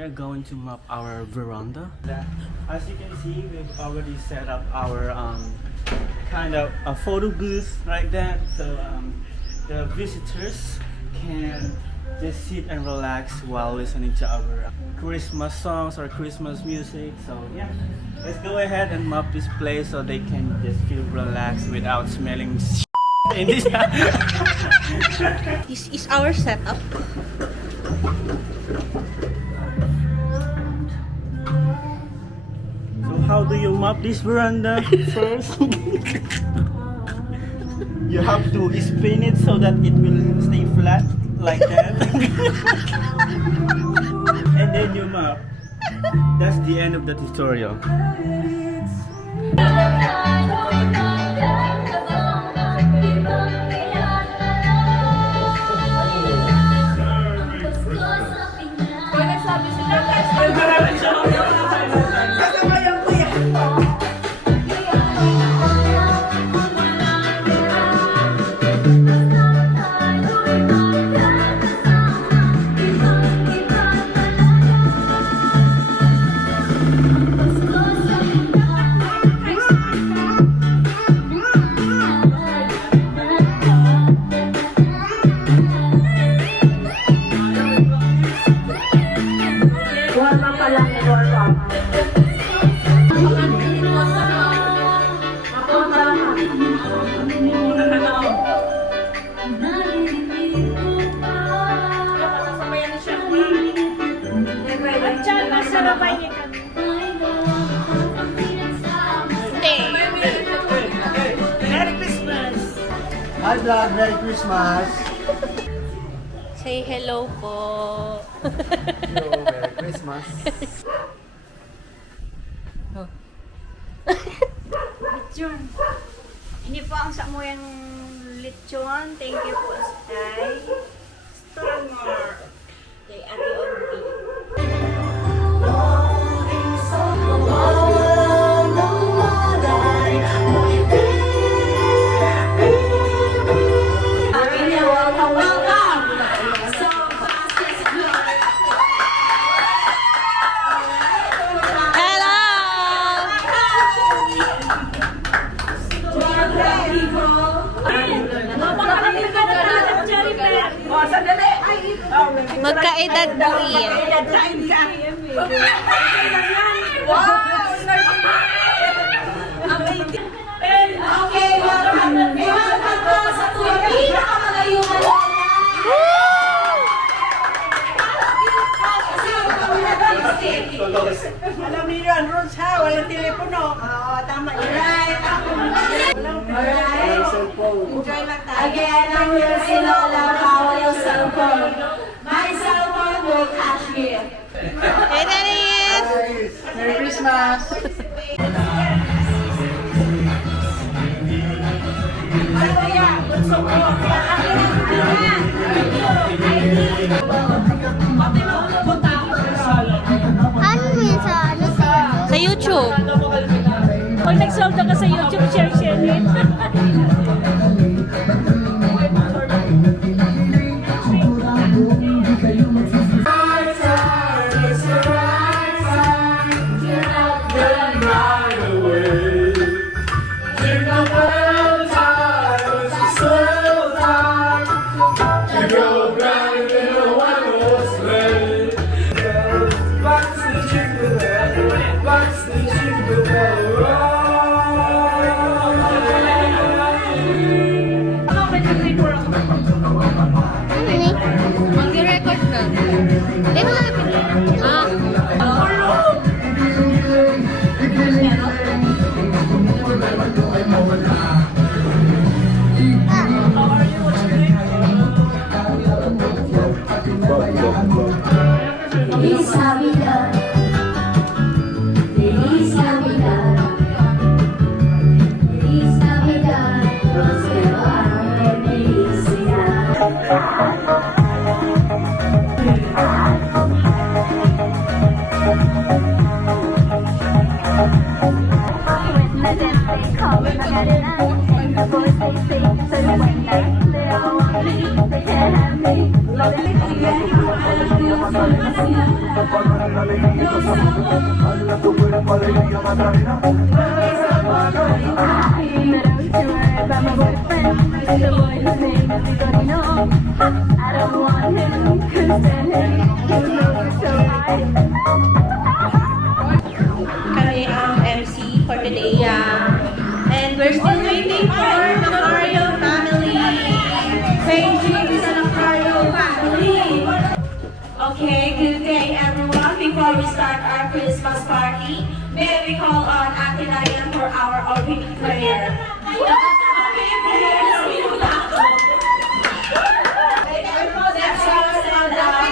we are going to map our veranda. As you can see, we've already set up our kind of a photo booth right there. So the visitors can just sit and relax while listening to our Christmas songs or Christmas music. So yeah, let's go ahead and map this place so they can just feel relaxed without smelling in this. This is our setup. So how do you map this veranda first? You have to spin it so that it will stay flat like that. And then you map. That's the end of the tutorial. Hi vlog, Merry Christmas! Say hello po. Hello, Merry Christmas! Lechon. Ini po ang samuyang lechon. Thank you po, Sky. Stronger. Kay Ate Orbi. Magkaedad po iyan. Okay, welcome po sa tour. Pinakamalayo na lang. Alam niyo yun, Rose ha, walang telepono. Oo, tama yun. Alright. Enjoy lang tayo. Again, I'm here si Lola. Bawal yung cellphone. My cellphone will catch you. Hey, Dennis! Merry Christmas! Ano yun sa ano sa'yo? Sa YouTube. Pag nag-solve ka sa YouTube, share it. Mag-record na. Hindi mo na. Ah. Feliz Navidad. Feliz Navidad. Feliz Navidad. Prospero año de felicidad. Thank you. Kami ang MC for today. And we're still waiting for the Mario family. Beijing is the Mario family. Okay, good day everyone. Before we start our Christmas party, may we call on Ate Diane for our opening prayer. Opening prayer, let's stand up.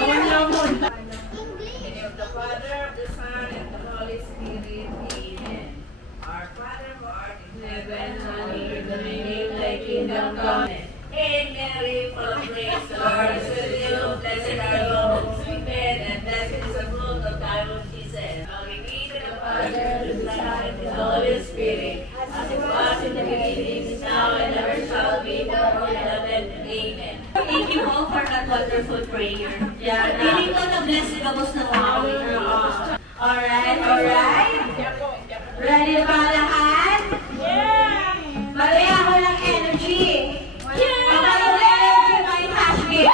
Kingdom come. Hail Mary, full of grace, the Lord is with you. Blessed are you among women, and blessed is the fruit of thy womb, Jesus. Glory be to the Father, to the Son, and to the Holy Spirit, as it was in the beginning, is now, and ever shall be, world without end. Amen. Thank you all for that wonderful prayer. Yeah, feeling ko na blessed ako sa mga Alright. Ready na ba lahat? Bagay ako ng energy. Bagay ako ng energy, may hashtag.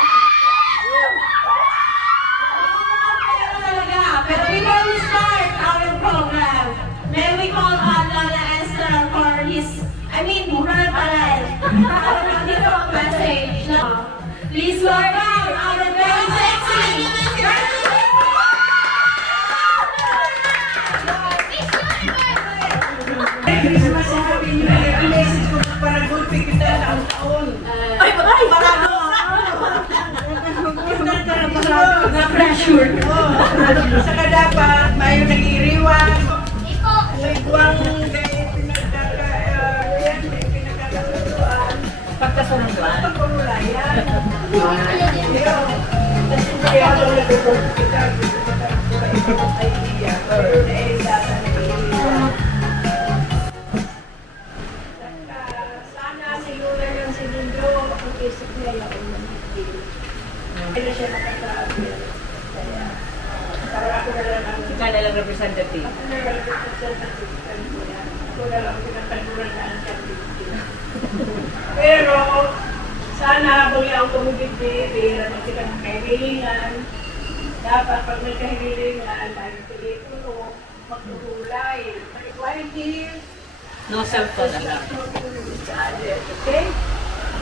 Pero before we start our program, may we call on Lola Esther for her paral. Dito ang message. Please welcome our very sexy. Christmas and Happy New Year. Ang message ko para gulpi kita taon-taon. Ay, parado! Na-pressure. Saka dapat, mayo nag-iiriwan. May buwang dahil pinagkakasuruan. Pagkasuruan? Pagkakulayan. Kasi kaya ako nag-report kita. Ay, iya. Dahil data nag-iiriwan. Sana si Lula ng segundo, mag-isip niya yung mag-isip. Kaya siya nakaka-appeal. Kaya, para ako na lang ang... Ikaw na lang representative. Ako na lang representative. Ako na lang pinataguran na ang candidate. Pero, sana habang yung tumubig-big, naman kita ng kahilingan. Dapat pag may kahilingan, dahil telepono, magtutulay. Pag-quality, No cellphone na lang. okay?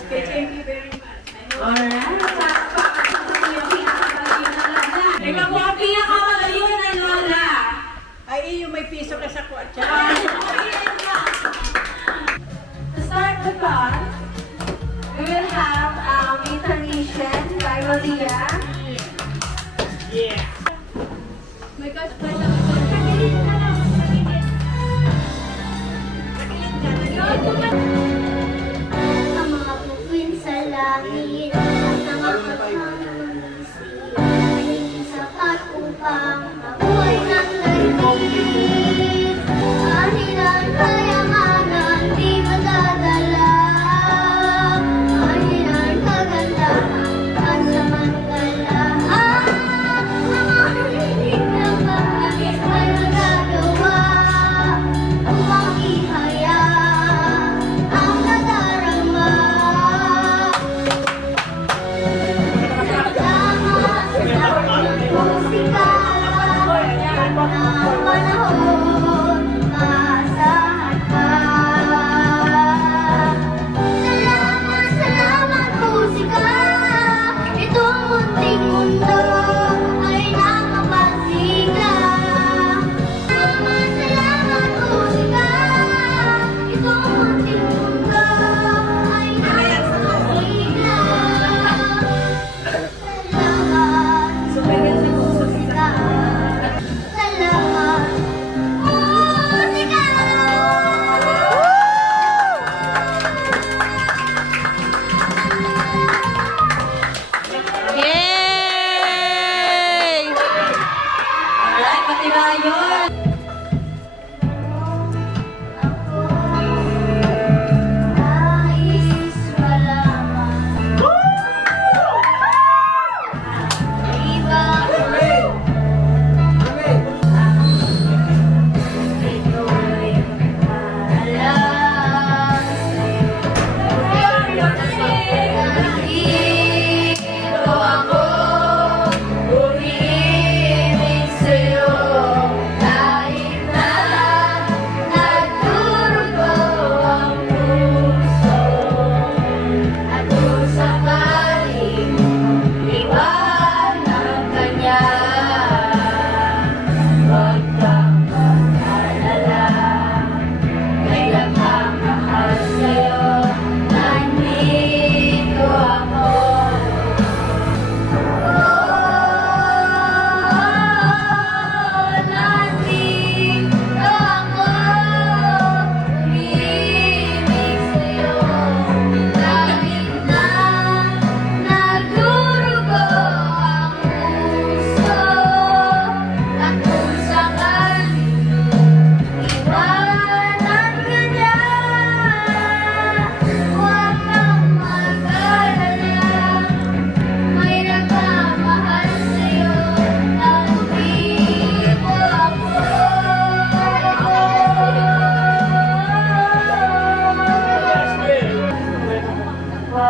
Okay, thank you very much. Alright. Ikaw po ang pinakamagayon na Lola. Ay, iyo may piso ka sa kwarta. To start the fun, we will have intermission by Maria. Yeah. Ang mga bukwin sa langit at ang mga pagmamasid ay hindi sapat upang mabuhay ng laibig. Kahilan, kayamanan, di madadala. Kahilan, kagandahan, pansamantalahan. Mga hilig ng bagay ay nagagawa upang ihaya ang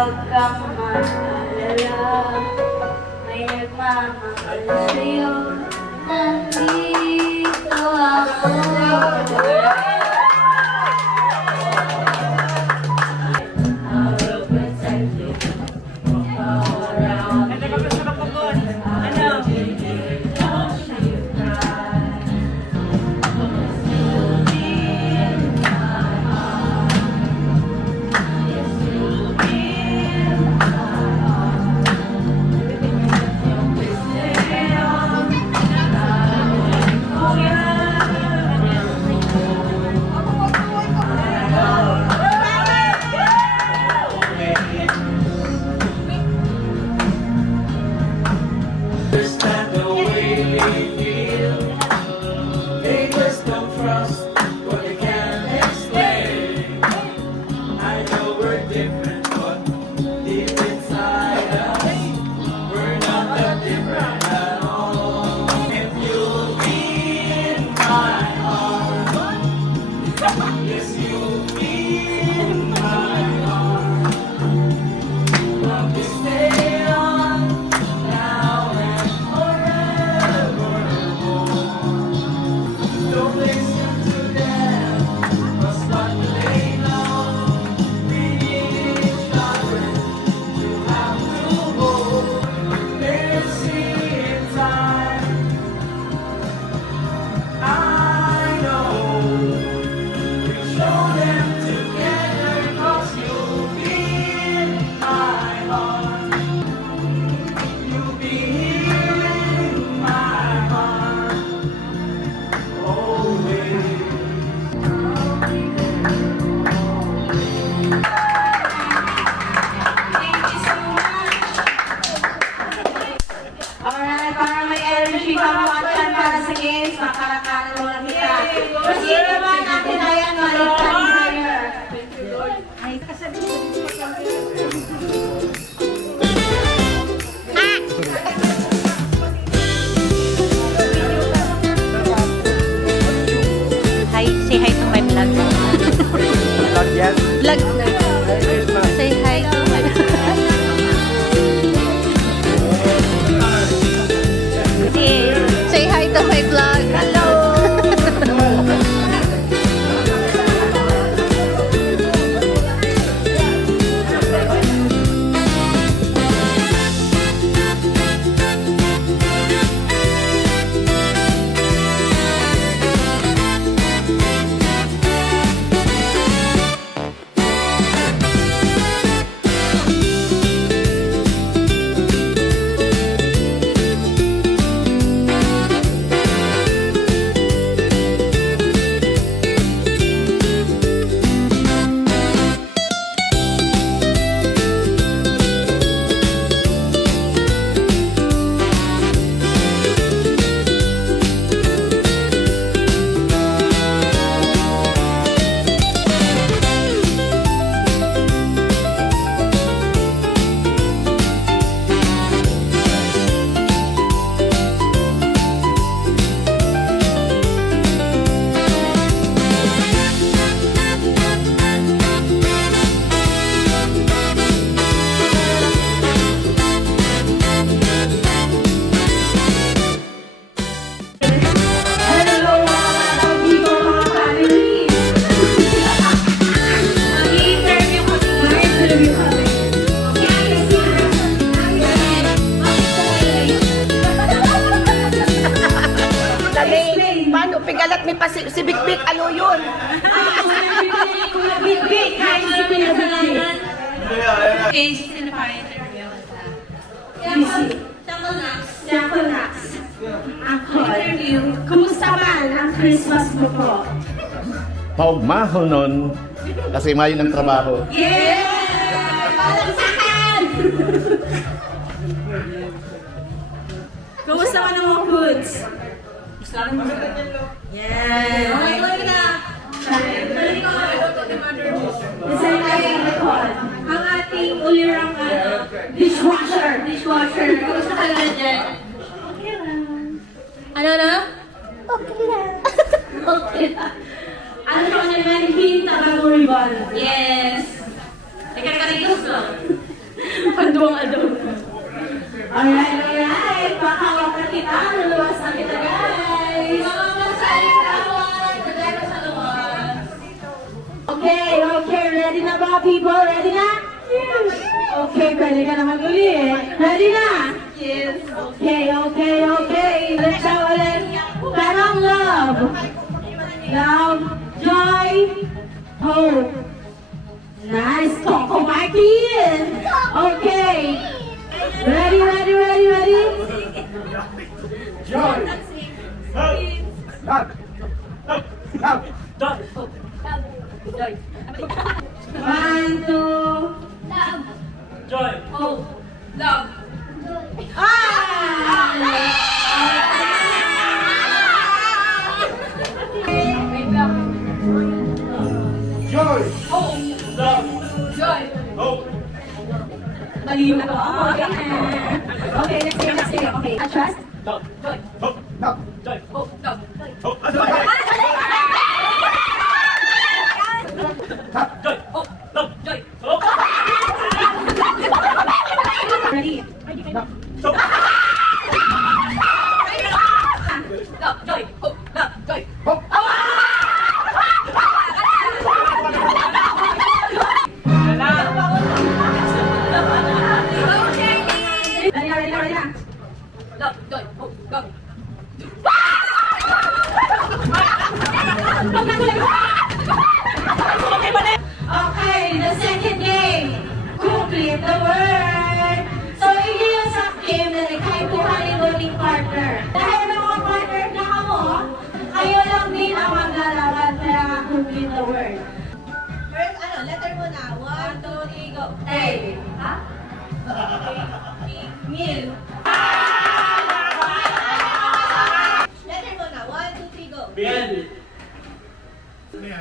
Huwag kang mag-alala, may nagmamahal sa'yo. Nandito ako. Understand the way they feel. They just don't trust what they can't explain. I know we're different, but deep inside us, we're not that different at all. If you'll be in my arms, yes, you'll be in my arms. Love to stay on now and forevermore. Don't listen to them, but start to lay low. We need each other to have to hold. They'll see in time. I know we'll show them together, 'cause you'll be in my heart. You'll be here in my heart always. Alright, para may energy ka mga dyan para sa games, makalakalan mo lang kita. Proceed naman natin na yan, Malit Prayer. Ay, Hi, say hi to my vlog. Not yet. Vlog. Say hi to my Say hi to my vlog. Hello. paano? Pigalat may pa si Big ano yun? Big, kahit si Big. Okay, sino pa interview? Jaco Nax. Ako. Interview. Kumusta man ang Christmas mo po? Paugmahon nun kasi mayon ang trabaho. Yeah! Palagsakan! Kumusta man ang mga foods? Yeah! Okay, tuloy na! Design natin ang record. Ang ating ulirang dishwasher. Kumusta ka na dyan? Okay lang. Ano na? Okay lang. Okay lang. Ano naman yung hint na bago ribbon? Yes. Teka, gusto. Adobong adobo. Alright. Pakawak na kita. Luluwas na kita, guys. Okay. Ready na ba, people? Ready na? Yes. Okay, pwede ka na mag-uli eh. Ready na? Yes. Okay. Let's show ulit. Parang love. Love, joy, hope. Nice. Coco Martin. Okay. Ready? Joy! Love! One, two. Joy. Hope. Love. Joy! Joy. Mali na to. Okay, let's say. Okay, trust. Love! Hope. Love. Ready? Love. Joy. Hope. Love. Joy. Ready na. Love. Joy. Hope. Love. Okay, the second game. Complete the word. So, hindi yung sa game na nagkaipuhan ni voting partner. Dahil mga partner na kamo, kayo lang din ang maglalaban para complete the word. First, letter mo na. 1, 2, 3, go. A. Ha? Meal. Letter mo na. 1, 2, 3, go. Bill. Letter.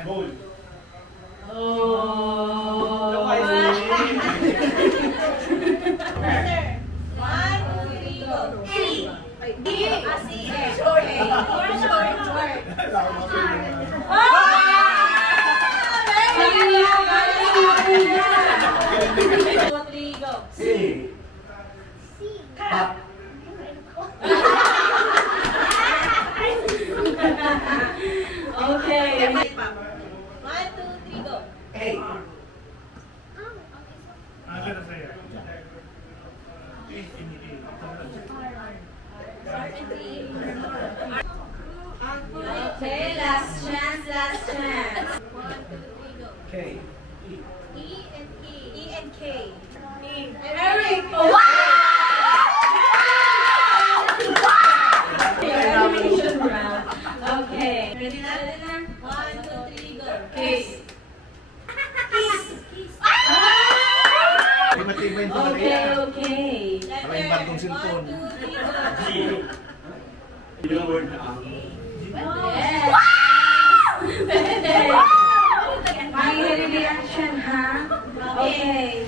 1, 2, 3, go. D. Short. Okay. 1, 2, 3, go. Okay, last chance. 1, 2, 3, go. K. E and K. Eric. Elimination round. Okay. Ready na? 1, 2, 3, go. Kiss. Matibay yung Okay. Maraming bagong cellphone. 1, 2, 3, go. Yung word na Yes. May reaction, ha? Okay.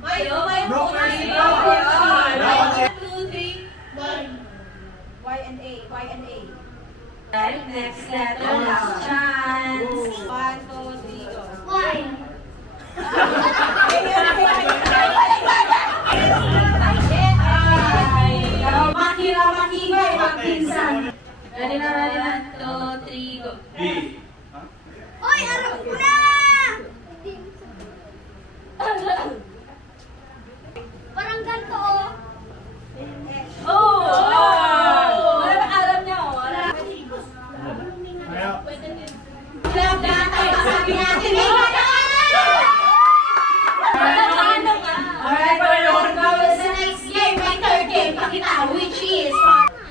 May No, no, please. 1, 2, 3, 1. Y and A. Right, next letter, last chance. 1, 2, 3, go. Makibay, magpinsan. Ready na. 2, 3, go. B. Oy, alam ko na! Parang ganito, oh. Wala ba alam niya, oh? Wala. Club data, sabi natin, eh. Alright, we're going to the next game. May third game pa kita, which is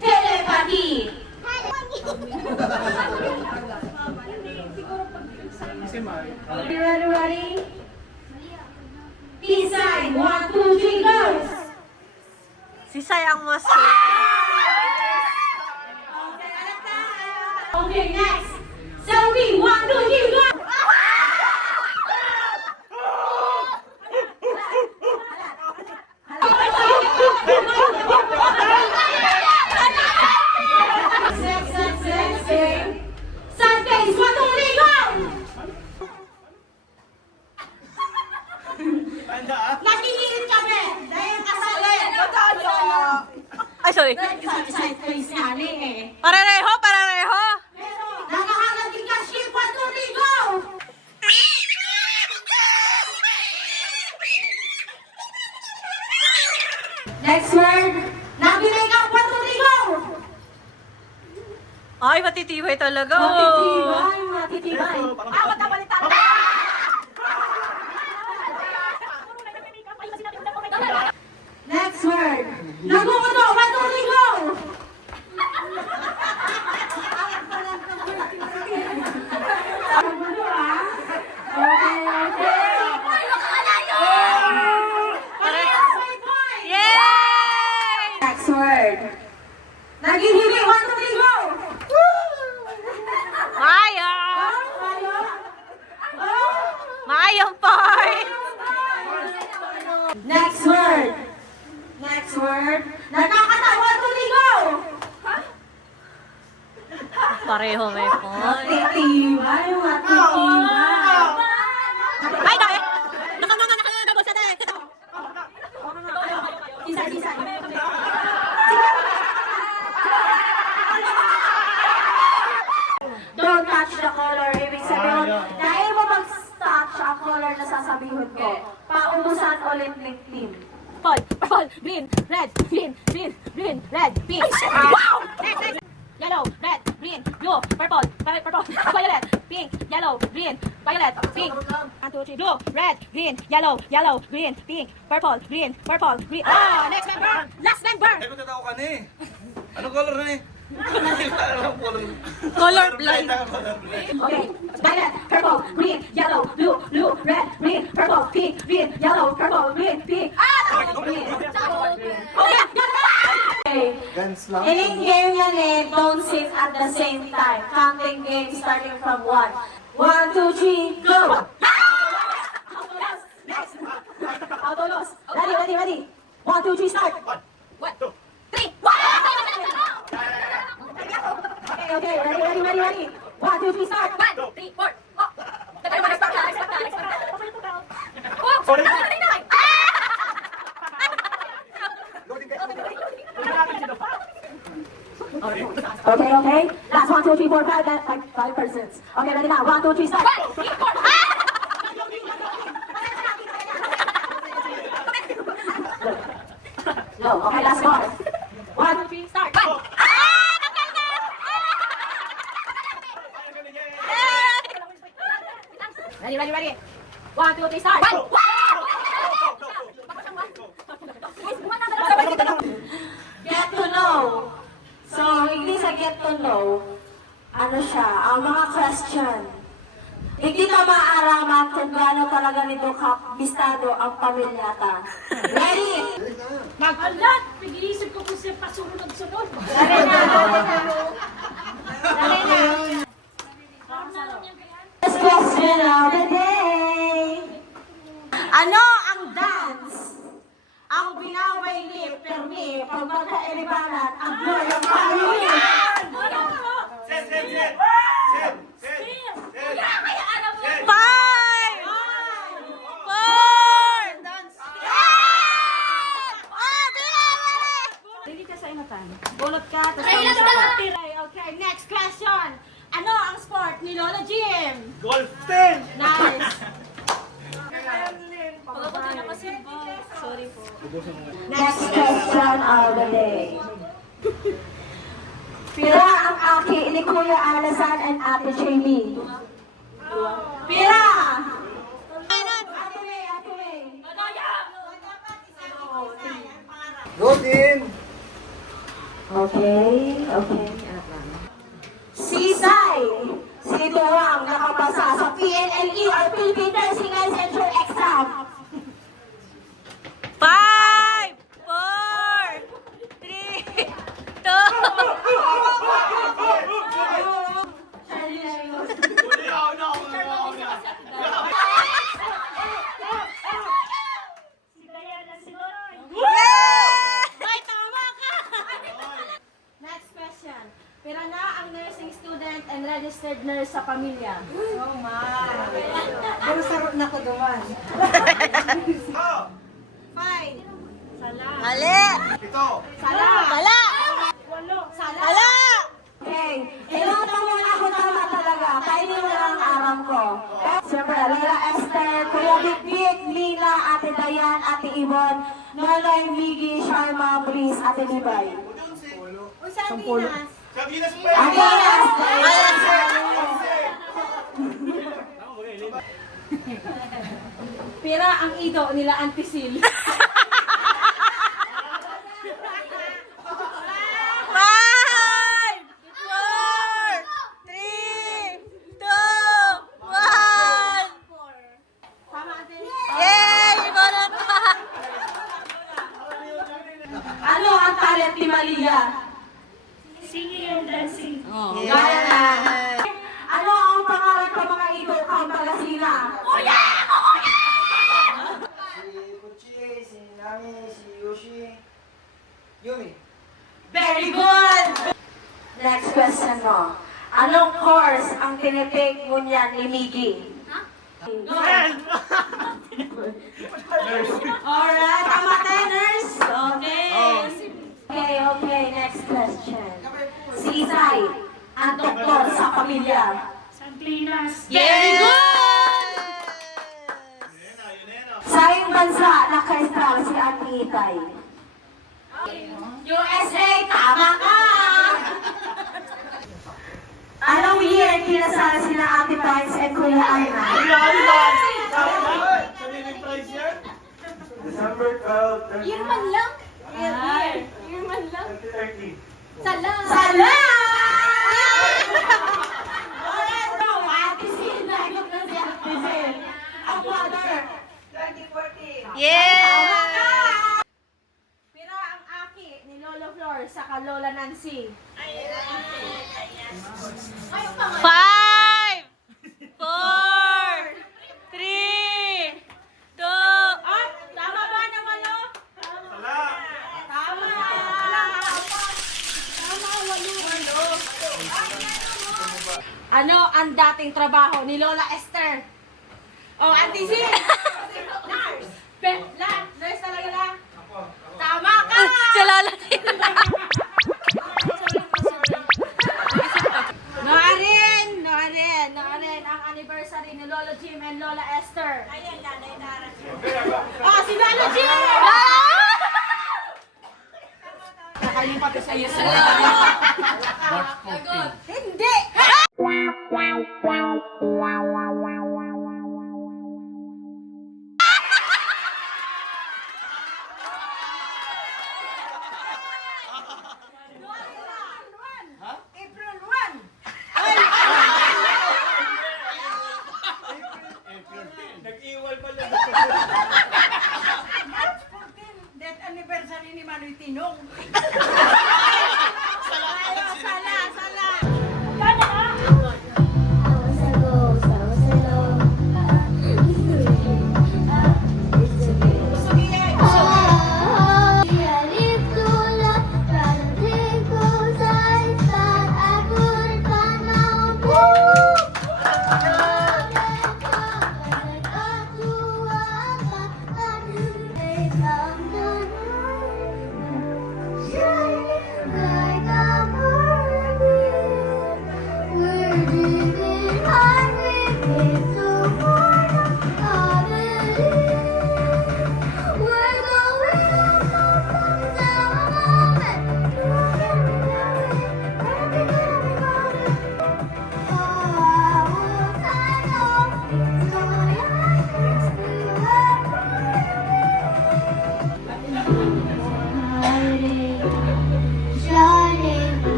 telepathy. Ready? Peace sign. 1, 2, 3, go! Si Sayang mas Okay, next. Selfie. 1, 2, 3, go! Next game. Sad face. 1, 2, 3, go! Nakikilit ka, Bre. Dahil Ay, sorry. Side face nga ni eh. Parereho, parereho. Pero, nakakagating ka, ship, 1, 2, 3, go! Next word, nabinay ka, 1, 2, 3, go! Ay, matitibay talaga. Matitibay, matitibay. Ah, magkapalitan na! Next word, naguguto, 1, 2, 3, go! Naguguto, ah? Okay, okay. Yay! Next word. Naghihili, 1, 2, 3, go! Maya! Tayo? Mayang point! Next word. Next word. Nakakatawa, 1, 2, 3, go! Pareho may point. Matitibay, matitibay. Ay, dahil! Nakakagabos na tayo. Isa, isa. Don't touch the color. Ibig sabihin, dahil mo mag-touch ang color na sasabihin ko, paubusan ulit ng team. Purple, green, red, green, green, green, red, pink. Wow! Yellow, red, green, blue, purple, purple, violet, pink, yellow, green, violet, pink. 1, 2, 3, blue, red, green, yellow, yellow, green, pink, purple, green, purple, green. Ah, next member! Last member! Ay, matatawa ka na eh. Anong color na eh? Color blind. Okay. Violet, purple, green, yellow, blue, blue, red, green, purple, pink, green, yellow, purple, green, pink. Green. Okay. Guns lang. Ining game yan eh, don't sit at the same time. Counting game starting from 1. 1, 2, 3, go! Autolos! Next! Autolos! Ready, ready, ready! 1, 2, 3, start! 1, 2, 3, Okay, okay, ready, ready, ready, ready! 1, 2, 3, start! 1, 2, 3, 4. Oh! Sorry. Okay, okay. Last 1, 2, 3, 4, 5, then 5 persons. Okay, ready now. 1, 2, 3, start! No, okay, last bar. 1, 2, 3, start! Ready, ready, ready. 1, 2, 3, start. Get to know. So, hindi sa get to know, ano siya, ang mga question. Hindi na maaaraman kung gaano talaga nito kabistado ang pamilyata. Ready? Mag-alat! Pag-iisip ko kung siya pasunod-sunod. Dali na, dali na. Dali na. First question of the day. Ano ang dance? Ang binaway ni Permi pag magkailibanan ang buhay family. Set, set, set. Set, set. Set. 5! 4! Dili ka sa inatan. Bulot ka, tapos Okay, next question. Ano ang sport ni Lola Jim? Golf 10! Nice. Sorry po. Next question of the day. Pira ang aki ni Kuya Alasan and Ate Jamie. Pira! Ate May, Ate May. Rodin! Okay, okay. Si Sai, si Tuwang nakapasa sa PNLE or Philippine Nursing Licensure Exam. 5! 4! 3! 2! May tama ka! Next question. Pira na ang nursing student and registered nurse sa pamilya. Oh my. Pero sarot na ko duman. 5. Salamat. Mali! Ito. Sala! Sala! Okay. Tinutong mo ako tama talaga. Kainin mo lang ang aram ko. Siyempre, Lola Esther, Kuya Big, Lina, Ate Dayan, Ate Ibon, Nonoy, Miggy, Sharma, Breeze, Ate Libay. Sabinas pa Ate Inas! Pira ang ido nila Antisil. 5, 4, 3, 2, 1. Yay! Ibarat pa! Ano ang talent ni Malia? Singing and dancing. Gaya na. Ano ang pangalan ko mga ito kang Palasina? Si Nami, si Yoshi, Yumi. Very good! Next question mo. Anong course ang tinitake mo niyan ni Miggy? Alright, tama tayo, nurse. Okay, next question. Si Isay, ang doktor sa pamilya. Samplinas. Very good! Saing bansa naka-install si Ate Itay. USA, tama ka! Anong year kinasal sila Ate Pines and Kuya Aina? December 12, Year man lang. Year man lang. 2030. Sala! Sala! Alright, bro. Ate Sil. Nagok na si Ate Sil. Ang mother. 2014. Yeah! Pira ang aki ni Lolo Flor sa Lola Nancy. 5, 4, 3, 2, Tama ba naman, no? Sala. Tama! Ano ang dating trabaho ni Lola Esther? Oh, Auntie C! Nurse! Nurse talaga lang? Tama ka! si Lola din. Noorin ang anniversary ni Lolo Jim and Lola Esther. Oh, si Lolo Jim! Nakalipat sa iyo sa Hindi! April 1! Nag-iwal pala. March 14, death anniversary ni Manoy Tinong.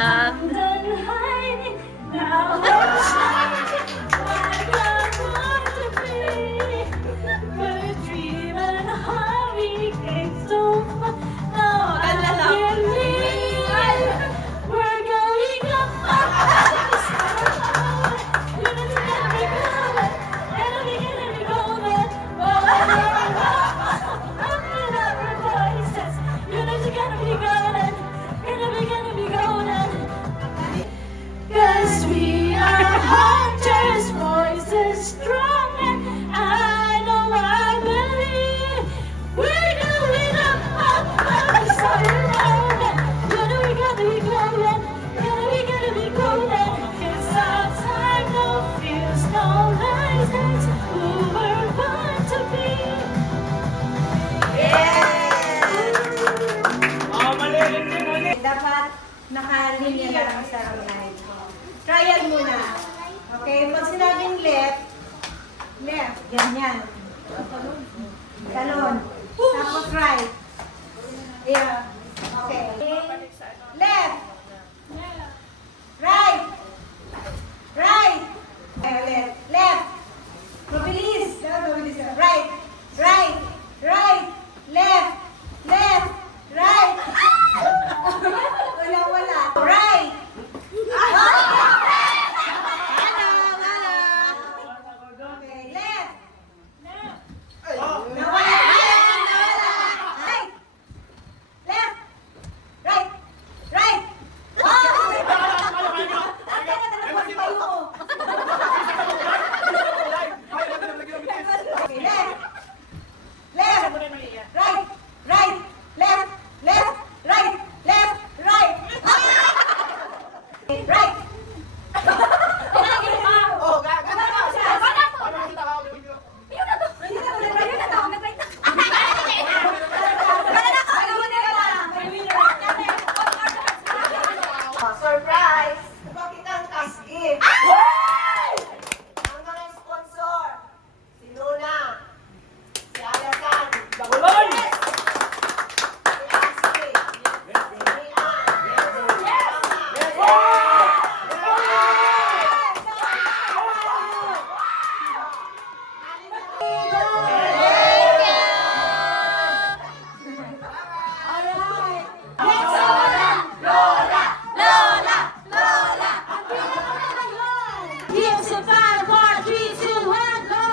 Um, Cause we are hunters, voices strong, and I know I believe we're doing up we gotta be golden, we gotta be golden. It's our time, no fears, no lies, that's who we're born to be. Dapat nakalinya lang sa right. Trial muna. Okay, pag sinabing left, ganyan. Ganon. Tapos right. Yeah. Okay. Left. Right. Right. Left. Left. Mabilis. Mabilis. Right. Right. Right. Left. Left. Right. Wala. Right. Okay, left. Nawala. Right. Left. Right. Right. Okay, left. Left. Right. Right. Left. Left. Right. Left. Right. Right. Surprise! Bakit ang kas-gift? Ang mga sponsor, si Luna, si Alasan, si Ashley, si Here's a 5, 4, 3, 2, 1, go!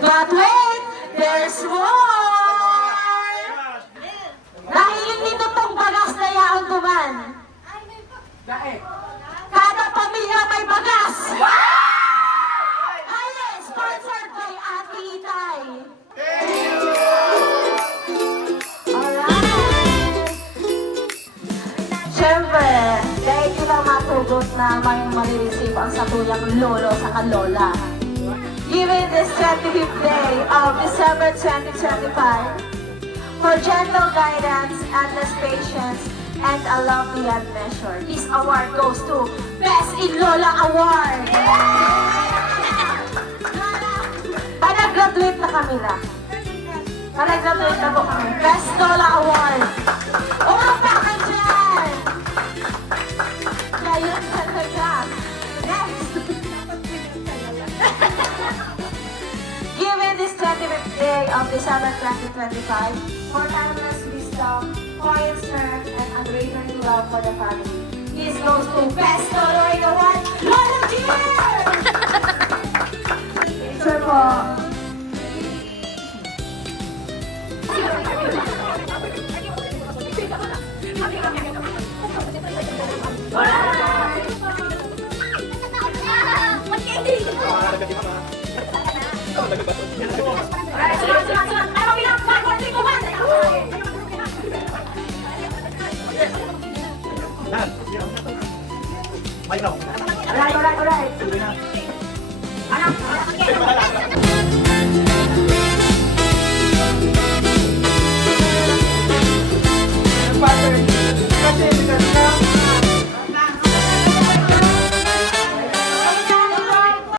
But wait, there's more! Dahil nito tong bagas na yaon duman. Kada pamilya may bagas! Highly sponsored by Ate Itay. Alright! Siyempre, dahil ko lang matugot na may marireceive ang satuyang lolo sa kalola. Given this 25th day of December 2025, for gentle guidance, endless patience, and a love beyond measure, this award goes to Best in Lola Award! Panag-graduate na kami na. Panag-graduate na po kami. Best Lola Award! Umapa ka dyan! Ngayon talaga. Next! Given this 25th day of December 2025, for timeless wisdom, quiet strength, and unwavering love for the family, this goes to Best Lolo in the World, Lola Dear! Sure po. Bye! Yan. May no. Alright. Anak!